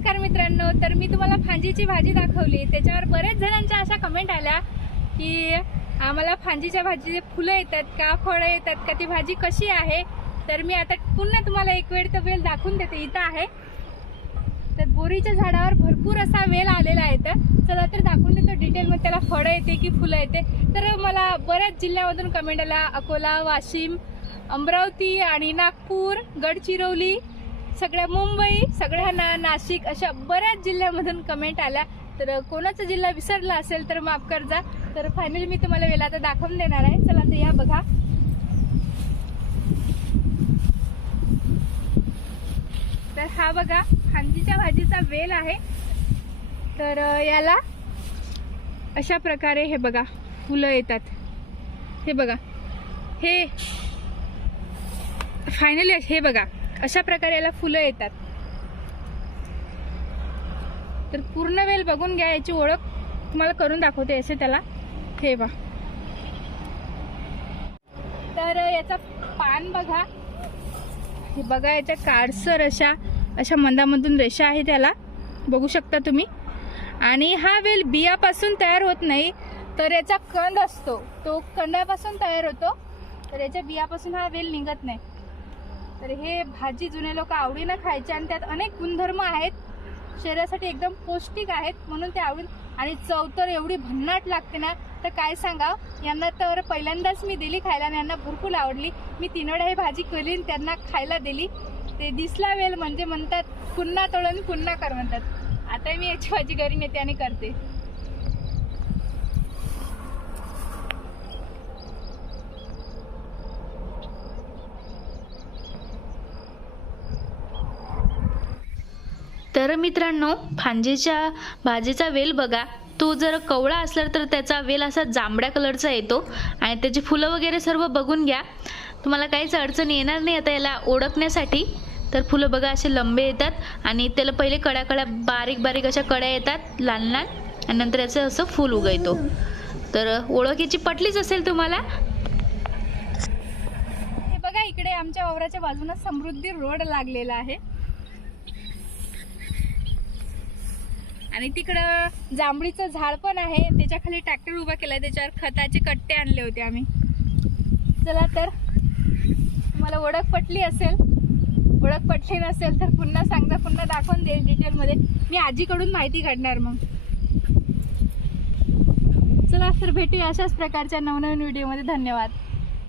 नमस्कार मित्रांनो तर मी तुम्हाला फांजीची भाजी दाखवली. त्याच्यावर बरेच जणांच्या अशा कमेंट आल्या की आम्हाला फांजीच्या भाजीचे फुलं येतात का फळं येतात का ती भाजी कशी आहे? तर मी आता पुन्हा तुम्हाला एक वेळ तर वेल दाखवून देते. इथं आहे. तर बोरीच्या झाडावर भरपूर असा वेल आलेला आहे तर चला तर दाखवून देतो डिटेलमध्ये त्याला फळं येते की फुलं येते. तर मला बऱ्याच जिल्ह्यामधून कमेंट आल्या. अकोला वाशिम अमरावती आणि नागपूर गडचिरोली सगळ्या मुंबई सगळ्या ना नाशिक अशा बऱ्याच जिल्ह्यामधून कमेंट आल्या. तर कोणाचा जिल्हा विसरला असेल तर माफ कर जा तर फायनली मी तुम्हाला वेळ आता दाखवून देणार आहे. चला तर या बघा. तर हा बघा फांदीच्या भाजीचा वेल आहे. तर याला अशा प्रकारे हे बघा फुलं येतात. हे बघा. हे फायनली हे बघा. अशा प्रकारे याला फुलं येतात. तर पूर्ण वेल बघून घ्या याची ओळख तुम्हाला करून दाखवते असे त्याला. हे बा तर याचा पान बघा. हे बघा याच्या काडसर अशा अशा मंदामधून रेषा आहे त्याला. बघू शकता तुम्ही. आणि हा वेल बियापासून तयार होत नाही तर याचा कंद असतो. तो कंदापासून तयार होतो. तर याच्या बियापासून हा वेल निघत नाही. तर हे भाजी जुने लोक आवडीनं खायचे आणि त्यात अनेक गुणधर्म आहेत. शरीरासाठी एकदम पौष्टिक आहेत म्हणून ते आवडून आणि चव तर एवढी भन्नाट लागते ना. तर काय सांगा यांना तर पहिल्यांदाच मी दिली खायला आणि यांना भरपूर आवडली. मी तीन वेळा ही भाजी केली आणि त्यांना खायला दिली. ते दिसला वेल म्हणजे म्हणतात पुन्हा तळून पुन्हा कर म्हणतात. आता मी याची भाजी घरी नेते आणि करते. तर मित्रांनो फांजेच्या भाजीचा वेल बघा. तो जर कवळा असला तर त्याचा वेल असा जांभळ्या कलरचा येतो. आणि त्याची फुलं वगैरे सर्व बघून घ्या. तुम्हाला काहीच अडचण येणार नाही आता याला ओळखण्यासाठी. तर फुलं बघा असे लंबे येतात. आणि त्याला पहिले कड्या कड्या बारीक बारीक अशा कड्या येतात लहान लहान आणि नंतर याचं असं फूल उगवतो. तर ओळखीची पटलीच असेल तुम्हाला? हे बघा इकडे आमच्या वावराच्या बाजूला समृद्धी रोड लागलेला आहे. आणि तिकडं जांभळीचं झाड पण आहे. त्याच्याखाली ट्रॅक्टर उभा केलाय. त्याच्यावर खताचे कट्टे आणले होते आम्ही. चला तर तुम्हाला ओळख पटली असेल ओळख पटली नसेल तर पुन्हा सांगता पुन्हा दाखवून देईल डिटेलमध्ये मी आजीकडून माहिती काढणार मग. चला तर भेटूया अशाच प्रकारच्या नवनवीन व्हिडिओमध्ये धन्यवाद.